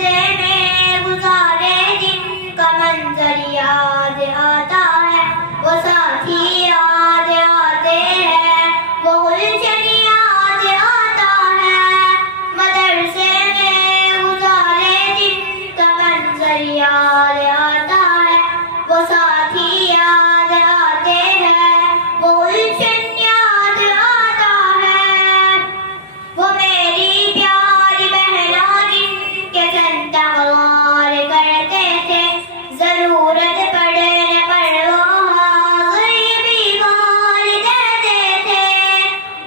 मदरसे में गुजारे दिन का मंजर याद आता है, वो साथी याद आते हैं, वो गुलशन याद आता है। मदरसे में गुजारे दिन का मंजर याद आता है, वो साथी याद आते हैं, वो गुलशन याद आता है। वो मेरी प्यारी बहना जिनके संता गौर करते थे, जरूरत पड़ने पर वो हाज़िरी भी बोल देते थे।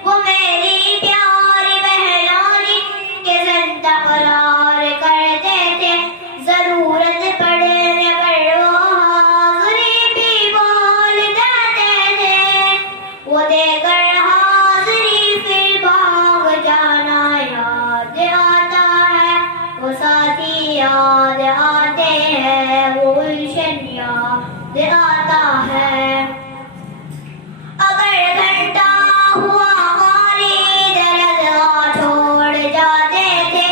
वो मेरी प्यारी बहना जिनके संता गौर करते थे, जरूरत पड़ने पर वो हाज़िरी भी बोल देते थे। वो देकर हाज़िरी फिर भाग जाना याद आता है, वो साथी याद आते हैं, वो गुलशन याद आता है। अगर घंटा हुआ खाली दरगाह छोड़ जाते थे,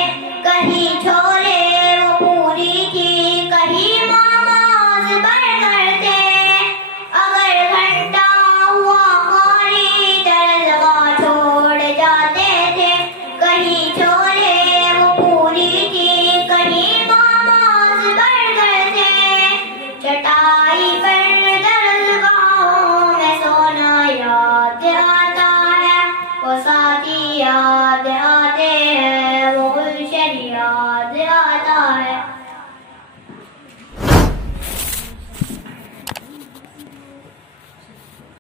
कहीं छोले वो पूरी थी, कहीं नमाज पढ़ करते। अगर घंटा हुआ खाली दरगाह छोड़ जाते थे, कहीं छोले वो पूरी थी, कहीं नमाज पढ़ करते। चटाई पर दरगाहों में सोना याद आता है, वो साथी याद आते हैं, वो गुलशन याद